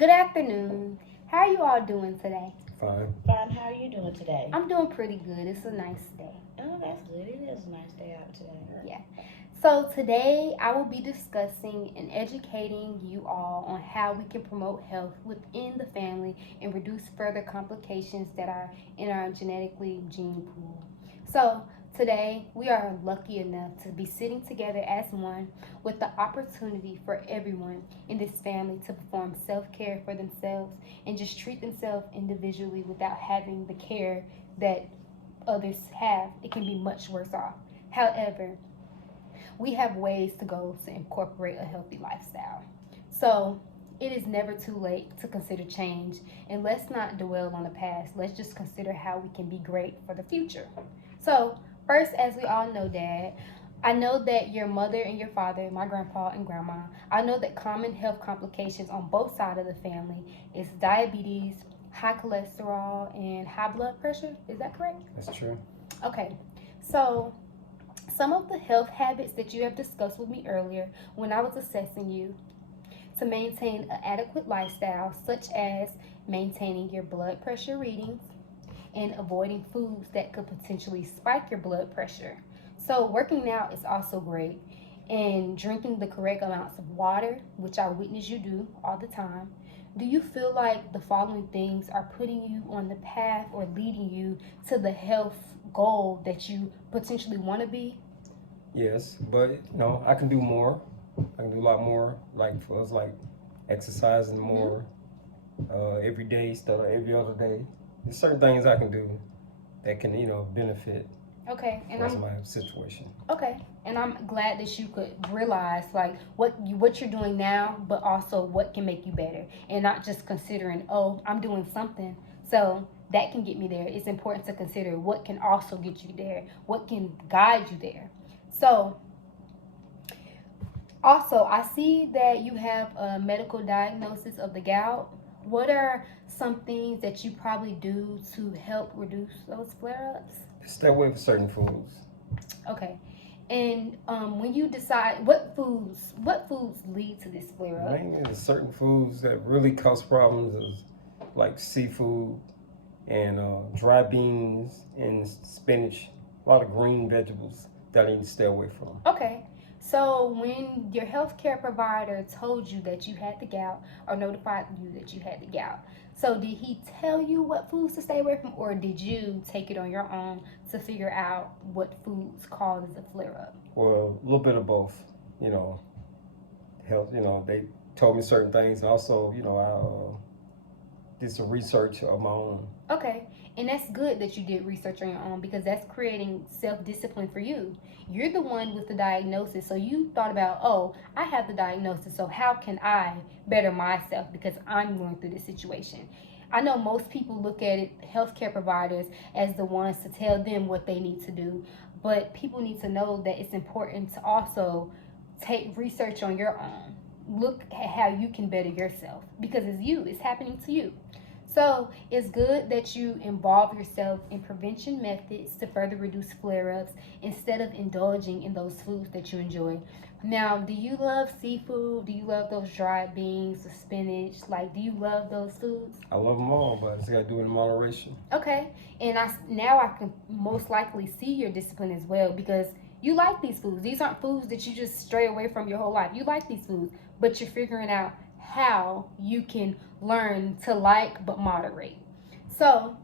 Good afternoon. How are you all doing today? Fine. Fine, how are you doing today? I'm doing pretty good. It's a nice day. Oh, that's good. It is a nice day out today. Yeah. So today I will be discussing and educating you all on how we can promote health within the family and reduce further complications that are in our genetically gene pool. So today we are lucky enough to be sitting together as one with the opportunity for everyone in this family to perform self-care for themselves and just treat themselves individually without having the care that others have. It can be much worse off. However, we have ways to go to incorporate a healthy lifestyle. So it is never too late to consider change. And let's not dwell on the past. Let's just consider how we can be great for the future. So, first, as we all know, Dad, I know that your mother and your father, my grandpa and grandma, I know that common health complications on both sides of the family is diabetes, high cholesterol, and high blood pressure. Is that correct? That's true. Okay. So, some of the health habits that you have discussed with me earlier when I was assessing you to maintain an adequate lifestyle, such as maintaining your blood pressure readings and avoiding foods that could potentially spike your blood pressure. So, working out is also great, and drinking the correct amounts of water, which I witness you do all the time. Do you feel like the following things are putting you on the path or leading you to the health goal that you potentially want to be? Yes, but I can do more. I can do a lot more. Like for us, like exercising Mm-hmm. more every day instead of every other day. There's certain things I can do that can benefit Okay, and towards I'm my situation. okay, and I'm glad that you could realize like what you're doing now, but also what can make you better, and not just considering, oh, I'm doing something, so that can get me there. It's important to consider what can also get you there, what can guide you there. So also, I see that you have a medical diagnosis of the gout. What are some things that you probably do to help reduce those flare-ups? Stay away from certain foods. Okay. And when you decide what foods lead to this flare up? Mainly, there's certain foods that really cause problems, is like seafood and dry beans and spinach. A lot of green vegetables that I need to stay away from. Okay. So when your healthcare provider told you that you had the gout or notified you that you had the gout, so did he tell you what foods to stay away from, or did you take it on your own to figure out what foods causes a flare up? Well, a little bit of both. You know, health. They told me certain things, and also, I did some research of my own. Okay, and that's good that you did research on your own because that's creating self discipline for you. You're the one with the diagnosis, so you thought about, oh, I have the diagnosis, so how can I better myself because I'm going through this situation? I know most people look at it, healthcare providers, as the ones to tell them what they need to do, but people need to know that it's important to also take research on your own. Look at how you can better yourself because it's you, it's happening to you. So it's good that you involve yourself in prevention methods to further reduce flare ups instead of indulging in those foods that you enjoy. Now, do you love seafood? Do you love those dried beans, the spinach? Like, do you love those foods? I love them all, but I just got to do it in moderation. Okay, and now I can most likely see your discipline as well because you like these foods. These aren't foods that you just stray away from your whole life. You like these foods, but you're figuring out how you can learn to like but moderate. So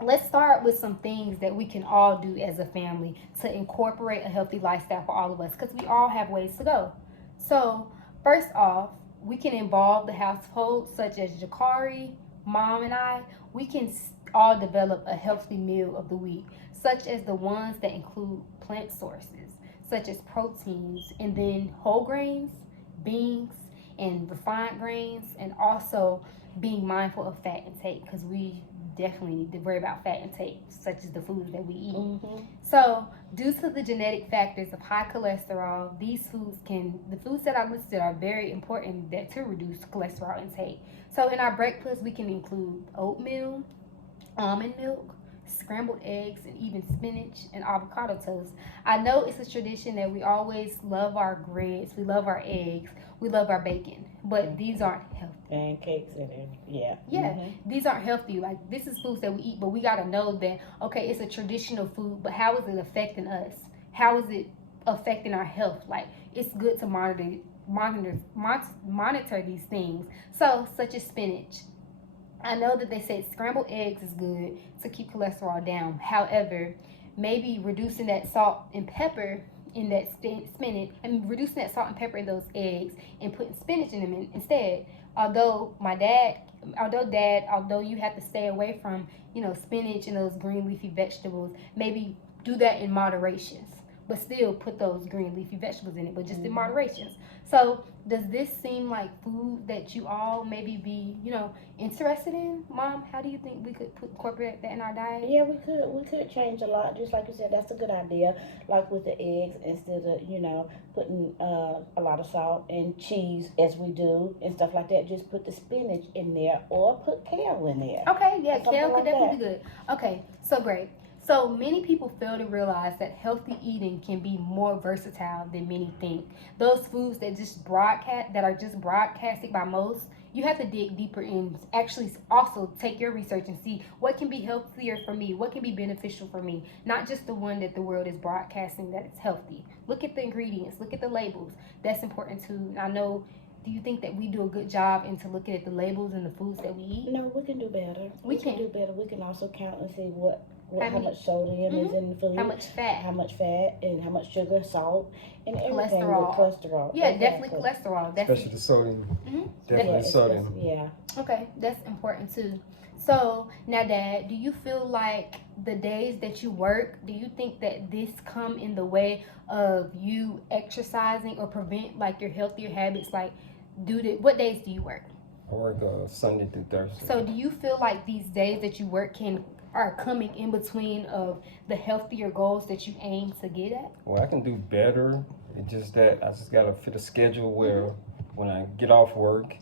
let's start with some things that we can all do as a family to incorporate a healthy lifestyle for all of us because we all have ways to go. So, first off, we can involve the household, such as Jakari, mom, and I. We can all develop a healthy meal of the week, such as the ones that include plant sources, such as proteins, and then whole grains, beans, and refined grains, and also being mindful of fat intake because we definitely need to worry about fat intake, such as the foods that we eat. Mm-hmm. So, due to the genetic factors of high cholesterol, the foods that I listed are very important that to reduce cholesterol intake. So, in our breakfast, we can include oatmeal, almond milk, scrambled eggs, and even spinach and avocado toast. I know it's a tradition that we always love our grits, we love our eggs, we love our bacon, but these aren't healthy. Pancakes and yeah. Yeah, Mhm. these aren't healthy. Like, this is foods that we eat, but we gotta know that, okay, it's a traditional food, but how is it affecting us? How is it affecting our health? Like, it's good to monitor these things. So, such as spinach. I know that they said scrambled eggs is good to keep cholesterol down. However, maybe reducing that salt and pepper in that spinach, and reducing that salt and pepper in those eggs, and putting spinach in them instead. Although although you have to stay away from, spinach and those green leafy vegetables, maybe do that in moderations. But still put those green leafy vegetables in it, but just in moderations. So, does this seem like food that you all maybe be, interested in? Mom, how do you think we could incorporate that in our diet? Yeah, we could change a lot. Just like you said, that's a good idea. Like with the eggs, instead of putting a lot of salt and cheese as we do and stuff like that, just put the spinach in there or put kale in there. Okay, yeah, Something kale could like definitely that. be good. Okay, so great. So many people fail to realize that healthy eating can be more versatile than many think. Those foods that are just broadcasted by most, you have to dig deeper and actually also take your research and see what can be healthier for me, what can be beneficial for me, not just the one that the world is broadcasting that it's healthy. Look at the ingredients, look at the labels. That's important too. I know. Do you think that we do a good job into looking at the labels and the foods that we eat? No, we can do better. We can can. do better. We can also count and see How how many? much sodium is in the food, How much fat? how much fat, and how much sugar, salt, and everything Cholesterol. with cholesterol. Yeah, definitely Exactly. cholesterol. Especially the sodium. Mhm. Definitely it's- sodium. yeah. Okay, that's important too. So now, Dad, do you feel like the days that you work, do you think that this come in the way of you exercising or prevent like your healthier habits? Like, what days do you work? I work Sunday through Thursday. So do you feel like these days that you work are coming in between of the healthier goals that you aim to get at? Well, I can do better. It's just that I just gotta fit a schedule where when I get off work,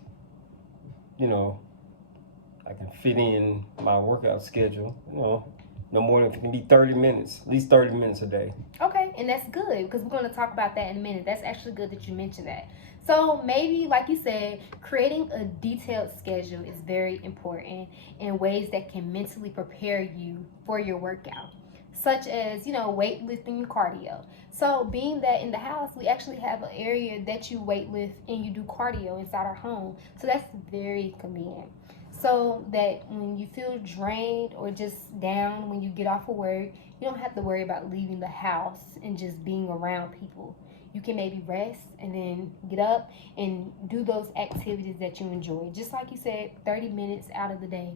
I can fit in my workout schedule. No more than, if it can be 30 minutes, at least 30 minutes a day. Okay, and that's good because we're going to talk about that in a minute. That's actually good that you mentioned that. So maybe, like you said, creating a detailed schedule is very important in ways that can mentally prepare you for your workout, such as, weightlifting and cardio. So being that in the house, we actually have an area that you weightlift and you do cardio inside our home. So that's very convenient. So that when you feel drained or just down when you get off of work, you don't have to worry about leaving the house and just being around people. You can maybe rest and then get up and do those activities that you enjoy. Just like you said, 30 minutes out of the day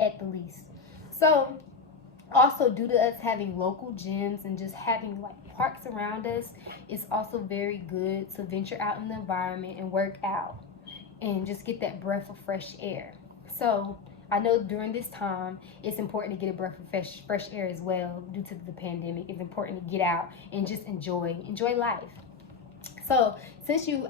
at the least. So, also due to us having local gyms and just having like parks around us, it's also very good to venture out in the environment and work out and just get that breath of fresh air. So, I know during this time it's important to get a breath of fresh air as well due to the pandemic. It's important to get out and just enjoy life. So,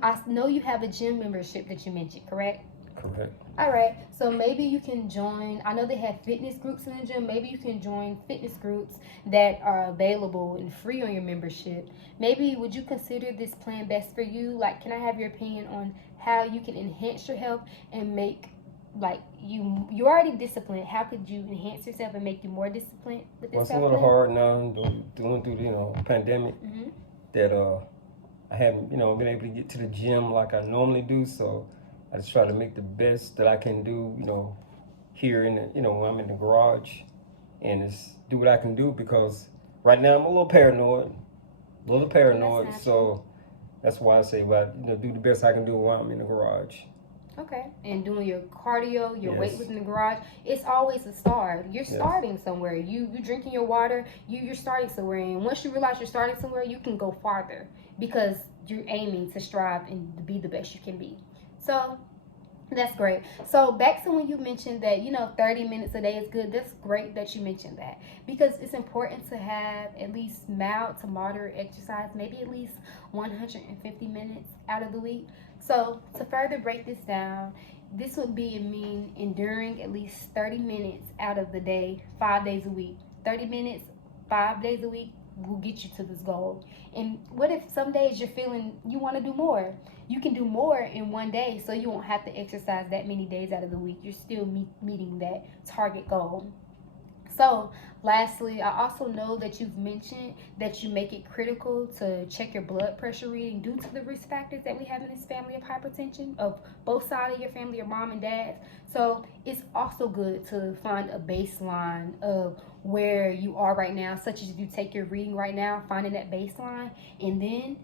I know you have a gym membership that you mentioned, correct? Correct. All right. So maybe you can join. I know they have fitness groups in the gym. Maybe you can join fitness groups that are available and free on your membership. Maybe would you consider this plan best for you? Like, can I have your opinion on how you can enhance your health and make like you're already disciplined. How could you enhance yourself and make you more disciplined with Well, this it's a health little plan? hard now doing through the pandemic Mhm. that I haven't been able to get to the gym like I normally do. So I just try to make the best that I can do. Here in when I'm in the garage, and just do what I can do because right now I'm a little paranoid. natural. So that's why I say, well, do the best I can do while I'm in the garage. Okay. And doing your cardio, your Yes. weight within the garage, it's always a start. You're Yes. starting somewhere. You drinking your water, you're starting somewhere. And once you realize you're starting somewhere, you can go farther because you're aiming to strive and to be the best you can be. So that's great. So back to when you mentioned that 30 minutes a day is good. That's great that you mentioned that because it's important to have at least mild to moderate exercise, maybe at least 150 minutes out of the week. So to further break this down, this would be enduring at least 30 minutes out of the day, 5 days a week 30 minutes, 5 days a week will get you to this goal. And what if some days you're feeling you want to do more? You can do more in one day, so you won't have to exercise that many days out of the week. You're still meeting that target goal. So, lastly, I also know that you've mentioned that you make it critical to check your blood pressure reading due to the risk factors that we have in this family of hypertension, of both sides of your family, your mom and dad. So, it's also good to find a baseline of where you are right now, such as if you take your reading right now, finding that baseline, and then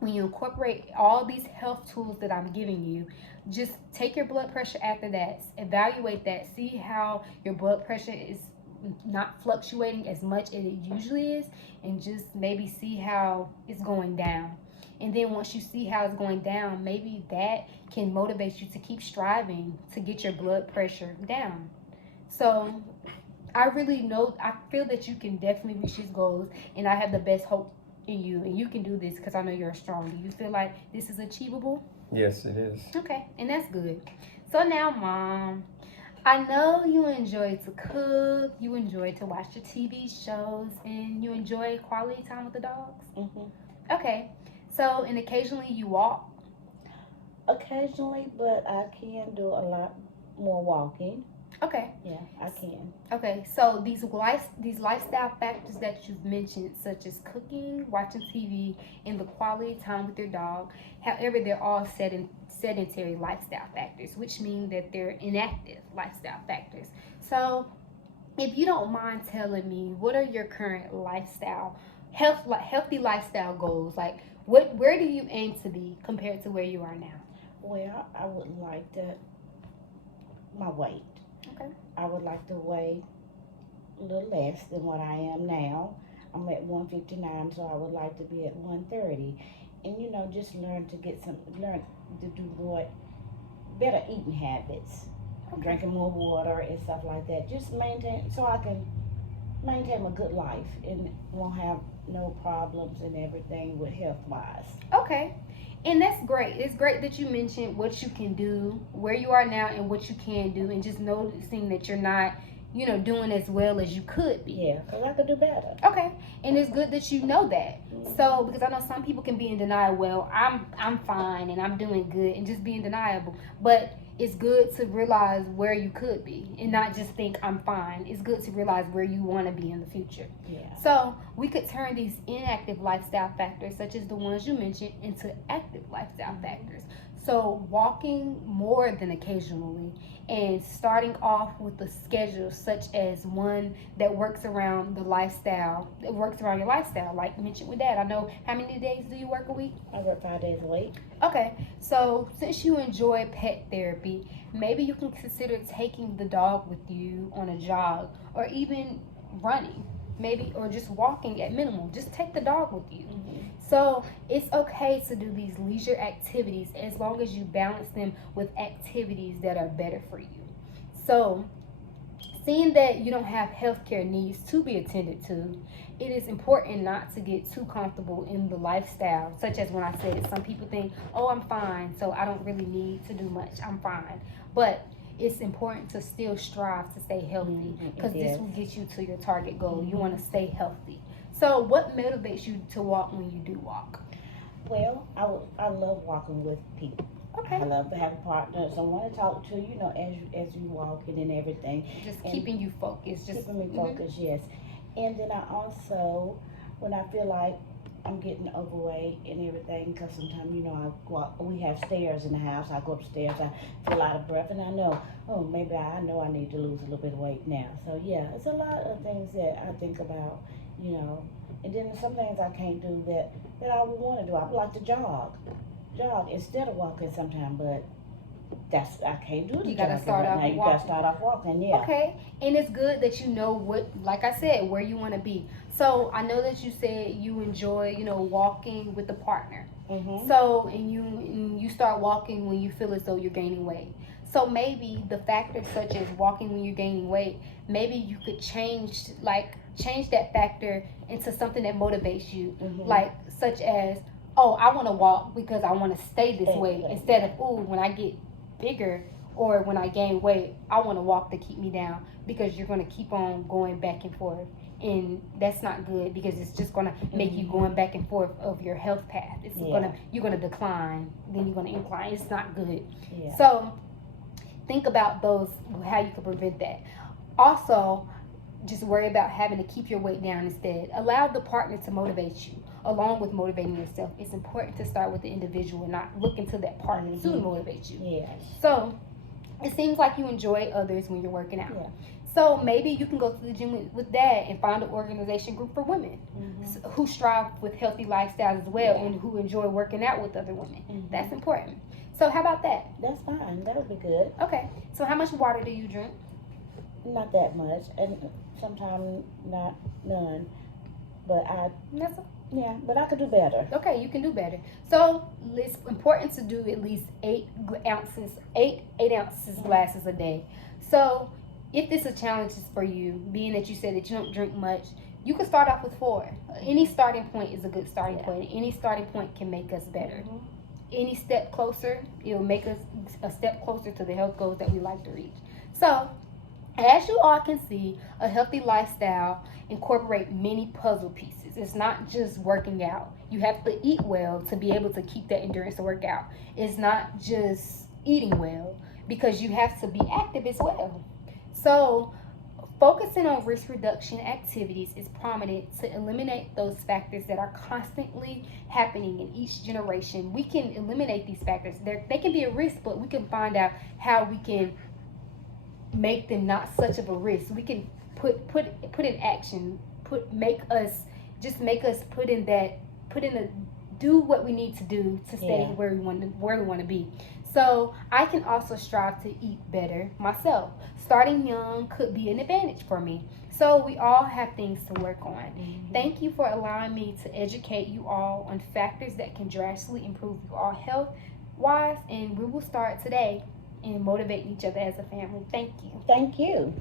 when you incorporate all these health tools that I'm giving you, just take your blood pressure after that, evaluate that, see how your blood pressure is not fluctuating as much as it usually is, and just maybe see how it's going down. And then once you see how it's going down, maybe that can motivate you to keep striving to get your blood pressure down. So I really know, I feel that you can definitely reach these goals, and I have the best hope in you, and you can do this because I know you're strong. Do you feel like this is achievable? Yes, it is. Okay, and that's good. So now, Mom, I know you enjoy to cook, you enjoy to watch the TV shows, and you enjoy quality time with the dogs. Hmm. Okay, so and occasionally you walk. Occasionally, but I can do a lot more walking. Okay, Yeah, I can. okay. So these lifestyle factors that you've mentioned, such as cooking, watching TV, and the quality time with your dog. However, they're all sedentary lifestyle factors, which mean that they're inactive lifestyle factors. So if you don't mind telling me, what are your current healthy lifestyle goals? Like, where do you aim to be compared to where you are now? Well, I would like to my weight. Okay. I would like to weigh a little less than what I am now. I'm at 159, so I would like to be at 130. And just learn to do more better eating habits, Okay. drinking more water and stuff like that. Just maintain so I can maintain a good life and won't have no problems and everything with health wise. Okay. And that's great. It's great that you mentioned what you can do, where you are now, and what you can do, and just noticing that you're not, doing as well as you could be. Yeah, because I could do better. Okay. And it's good that you know that. So, because I know some people can be in denial. Well, I'm fine and I'm doing good, and just being deniable. But it's good to realize where you could be and not just think I'm fine. It's good to realize where you want to be in the future. Yeah. So we could turn these inactive lifestyle factors, such as the ones you mentioned, into active lifestyle factors. So walking more than occasionally, and starting off with a schedule such as one that works around your lifestyle, like mentioned with Dad. I know, how many days do you work a week? I work 5 days a week. Okay, so since you enjoy pet therapy, maybe you can consider taking the dog with you on a jog, or even running, maybe, or just walking at minimum. Just take the dog with you. So it's okay to do these leisure activities as long as you balance them with activities that are better for you. So, seeing that you don't have healthcare needs to be attended to, it is important not to get too comfortable in the lifestyle, such as when I said some people think, oh, I'm fine, so I don't really need to do much, I'm fine. But it's important to still strive to stay healthy, because this will get you to your target goal. You want to stay healthy. So what motivates you to walk when you do walk? Well, I love walking with people. Okay. I love to have a partner, someone to talk to, as you walking and everything. Just And keeping you focused. Just keeping me focused, yes. And then I also, when I feel like I'm getting overweight and everything, because sometimes, we have stairs in the house. I go upstairs, I feel out of breath, and I know, maybe I know I need to lose a little bit of weight now. So, yeah, it's a lot of things that I think about, And then some things I can't do that I would want to do. I would like to jog instead of walking sometime, but I can't do the You gotta jogging start right off now. You walking. gotta start off walking, yeah. Okay, and it's good that you know what, like I said, where you want to be. So I know that you said you enjoy, walking with a partner. Mm-hmm. So and you start walking when you feel as though you're gaining weight. So maybe the factors such as walking when you're gaining weight, maybe you could change that factor into something that motivates you, Mm-hmm. like such as, oh, I want to walk because I want to stay this Stay way, this way, instead of, oh, when I get bigger, or when I gain weight, I want to walk to keep me down, because you're going to keep on going back and forth. And that's not good, because it's just going to make you going back and forth of your health path. It's you're going to decline, then you're going to incline. It's not good. Yeah. So think about those, how you can prevent that. Also, just worry about having to keep your weight down instead. Allow the partner to motivate you along with motivating yourself. It's important to start with the individual and not look into that partner to motivate you. Yes. So it seems like you enjoy others when you're working out. Yeah. So maybe you can go to the gym with that and find an organization group for women who strive with healthy lifestyles as well, and who enjoy working out with other women. That's important. So how about that? That's fine. That would be good. Okay. So how much water do you drink? Not that much, and sometimes not none. But but I could do better. Okay, you can do better. So it's important to do at least 8 ounces glasses a day. So if this is a challenge for you, being that you said that you don't drink much, you can start off with 4. Any starting point is a good starting point. Any starting point can make us better. Any step closer, it will make us a step closer to the health goals that we like to reach. So as you all can see, a healthy lifestyle incorporates many puzzle pieces. It's not just working out. You have to eat well to be able to keep that endurance to work out. It's not just eating well, because you have to be active as well. So focusing on risk reduction activities is prominent to eliminate those factors that are constantly happening in each generation. We can eliminate these factors. They can be a risk, but we can find out how we can make them not such of a risk. We can put in action, do what we need to do to stay where we want to be. So I can also strive to eat better myself. Starting young could be an advantage for me. So we all have things to work on. Thank you for allowing me to educate you all on factors that can drastically improve you all health wise, and we will start today in motivating each other as a family. Thank you. Thank you.